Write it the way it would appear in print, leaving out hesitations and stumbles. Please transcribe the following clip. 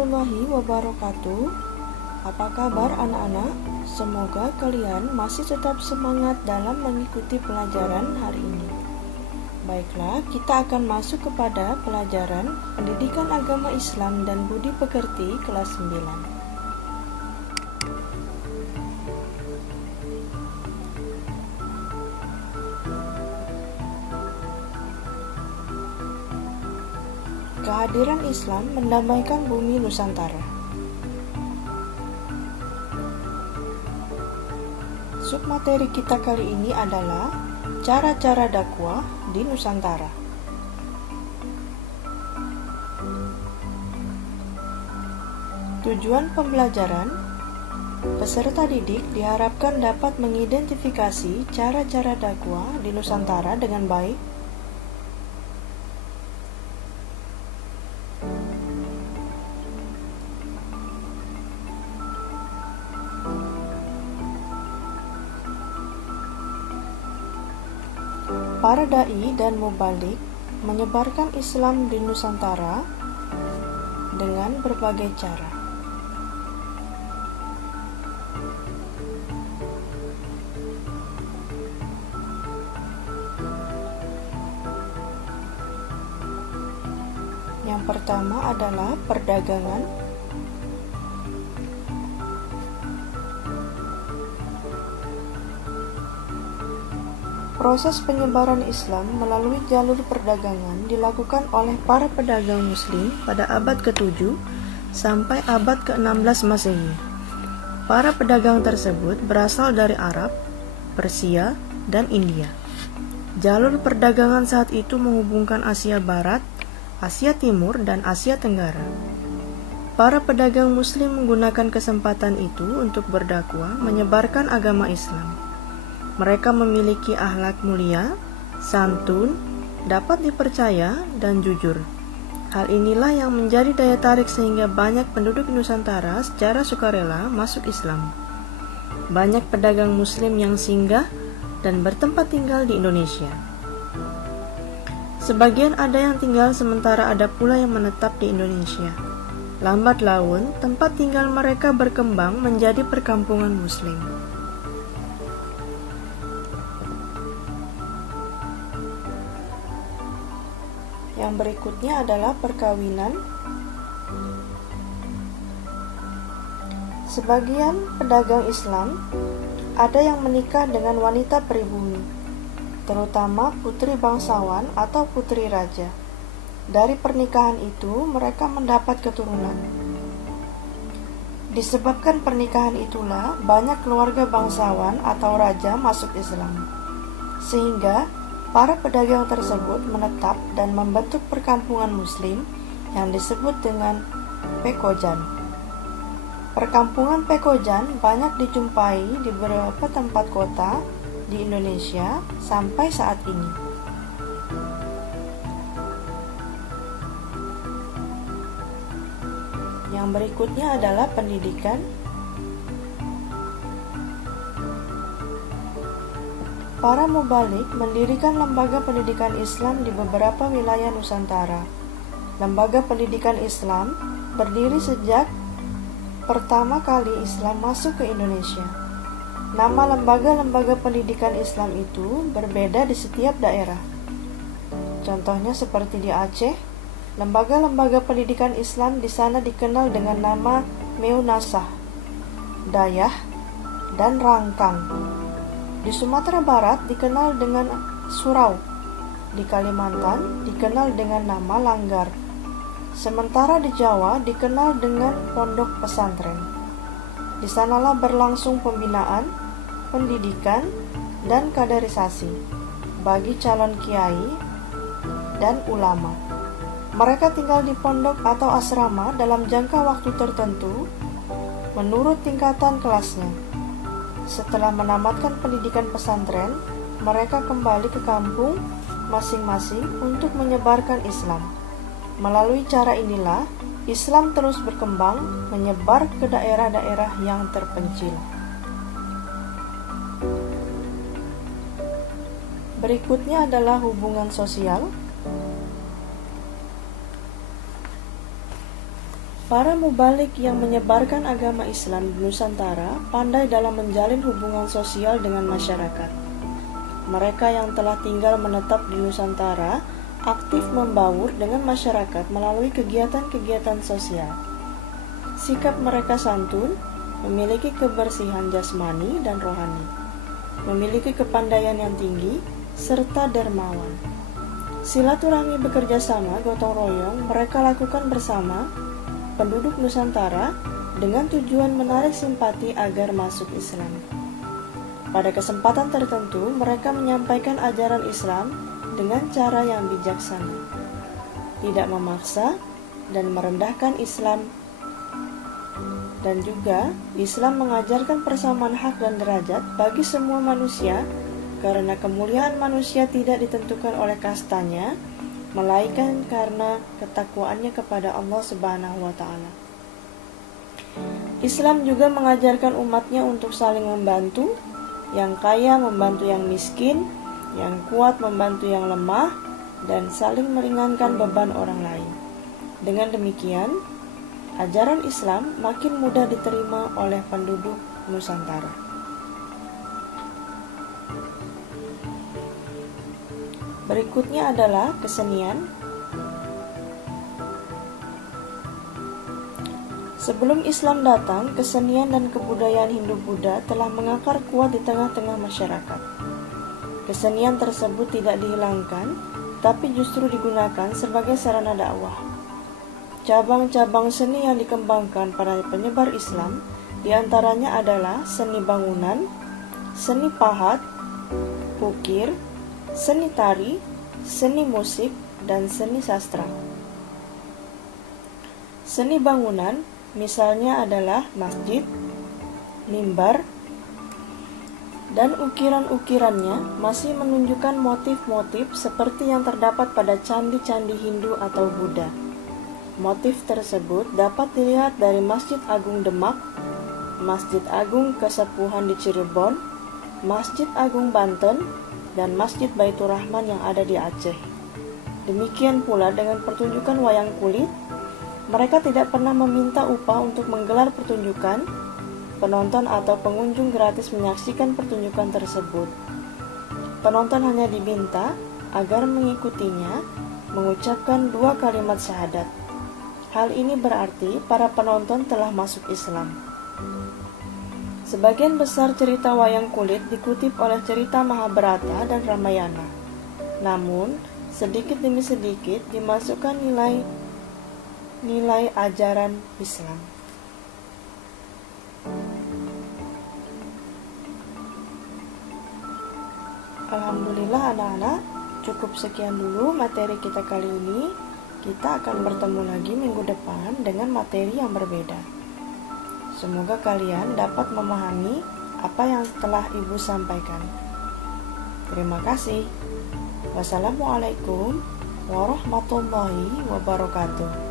warahmatullahi wabarakatuh. Apa kabar anak-anak? Semoga kalian masih tetap semangat dalam mengikuti pelajaran hari ini. Baiklah, kita akan masuk kepada pelajaran Pendidikan Agama Islam dan Budi Pekerti kelas 9. Kehadiran Islam mendamaikan bumi Nusantara. Submateri kita kali ini adalah cara-cara dakwah di Nusantara. Tujuan pembelajaran, peserta didik diharapkan dapat mengidentifikasi cara-cara dakwah di Nusantara dengan baik, para dai dan mubalik menyebarkan Islam di Nusantara dengan berbagai cara. Yang pertama adalah perdagangan. Proses penyebaran Islam melalui jalur perdagangan dilakukan oleh para pedagang Muslim pada abad ke-7 sampai abad ke-16 Masehi. Para pedagang tersebut berasal dari Arab, Persia, dan India. Jalur perdagangan saat itu menghubungkan Asia Barat, Asia Timur, dan Asia Tenggara. Para pedagang Muslim menggunakan kesempatan itu untuk berdakwah menyebarkan agama Islam. Mereka memiliki akhlak mulia, santun, dapat dipercaya, dan jujur. Hal inilah yang menjadi daya tarik sehingga banyak penduduk Nusantara secara sukarela masuk Islam. Banyak pedagang Muslim yang singgah dan bertempat tinggal di Indonesia. Sebagian ada yang tinggal sementara, ada pula yang menetap di Indonesia. Lambat laun, tempat tinggal mereka berkembang menjadi perkampungan Muslim. Yang berikutnya adalah perkawinan. Sebagian pedagang Islam ada yang menikah dengan wanita pribumi, terutama putri bangsawan atau putri raja. Dari pernikahan itu mereka mendapat keturunan. Disebabkan pernikahan itulah banyak keluarga bangsawan atau raja masuk Islam, sehingga para pedagang tersebut menetap dan membentuk perkampungan Muslim yang disebut dengan Pekojan. Perkampungan Pekojan banyak dijumpai di beberapa tempat kota di Indonesia sampai saat ini. Yang berikutnya adalah pendidikan. Para mubalik mendirikan lembaga pendidikan Islam di beberapa wilayah Nusantara. Lembaga pendidikan Islam berdiri sejak pertama kali Islam masuk ke Indonesia. Nama lembaga-lembaga pendidikan Islam itu berbeda di setiap daerah. Contohnya seperti di Aceh, lembaga-lembaga pendidikan Islam di sana dikenal dengan nama Meunasah, Dayah, dan Rangkang. Di Sumatera Barat dikenal dengan Surau, di Kalimantan dikenal dengan nama Langgar, sementara di Jawa dikenal dengan Pondok Pesantren. Di sanalah berlangsung pembinaan, pendidikan, dan kaderisasi bagi calon kiai dan ulama. Mereka tinggal di pondok atau asrama dalam jangka waktu tertentu menurut tingkatan kelasnya. Setelah menamatkan pendidikan pesantren, mereka kembali ke kampung masing-masing untuk menyebarkan Islam. Melalui cara inilah, Islam terus berkembang, menyebar ke daerah-daerah yang terpencil. Berikutnya adalah hubungan sosial. Para mubalik yang menyebarkan agama Islam di Nusantara pandai dalam menjalin hubungan sosial dengan masyarakat. Mereka yang telah tinggal menetap di Nusantara aktif membaur dengan masyarakat melalui kegiatan-kegiatan sosial. Sikap mereka santun, memiliki kebersihan jasmani dan rohani, memiliki kepandaian yang tinggi, serta dermawan. Silaturahmi bekerja sama gotong royong mereka lakukan bersama penduduk Nusantara dengan tujuan menarik simpati agar masuk Islam. Pada kesempatan tertentu, mereka menyampaikan ajaran Islam dengan cara yang bijaksana, tidak memaksa dan merendahkan Islam, dan juga Islam mengajarkan persamaan hak dan derajat bagi semua manusia karena kemuliaan manusia tidak ditentukan oleh kastanya, melainkan karena ketakwaannya kepada Allah Subhanahu wa Ta'ala. Islam juga mengajarkan umatnya untuk saling membantu, yang kaya membantu yang miskin, yang kuat membantu yang lemah, dan saling meringankan beban orang lain. Dengan demikian, ajaran Islam makin mudah diterima oleh penduduk Nusantara. Berikutnya adalah kesenian. Sebelum Islam datang, kesenian dan kebudayaan Hindu-Buddha telah mengakar kuat di tengah-tengah masyarakat. Kesenian tersebut tidak dihilangkan, tapi justru digunakan sebagai sarana dakwah. Cabang-cabang seni yang dikembangkan para penyebar Islam diantaranya adalah seni bangunan, seni pahat, ukir, seni tari, seni musik, dan seni sastra. Seni bangunan misalnya adalah masjid, mimbar, dan ukiran-ukirannya masih menunjukkan motif-motif seperti yang terdapat pada candi-candi Hindu atau Buddha. Motif tersebut dapat dilihat dari Masjid Agung Demak, Masjid Agung Kesepuhan di Cirebon, Masjid Agung Banten, dan Masjid Baitur Rahman yang ada di Aceh. Demikian pula dengan pertunjukan wayang kulit, mereka tidak pernah meminta upah untuk menggelar pertunjukan. Penonton atau pengunjung gratis menyaksikan pertunjukan tersebut. Penonton hanya diminta agar mengikutinya mengucapkan 2 kalimat syahadat. Hal ini berarti para penonton telah masuk Islam. Sebagian besar cerita wayang kulit dikutip oleh cerita Mahabharata dan Ramayana. Namun, sedikit demi sedikit dimasukkan nilai ajaran Islam. Alhamdulillah anak-anak, cukup sekian dulu materi kita kali ini. Kita akan bertemu lagi minggu depan dengan materi yang berbeda. Semoga kalian dapat memahami apa yang telah Ibu sampaikan. Terima kasih. Wassalamualaikum warahmatullahi wabarakatuh.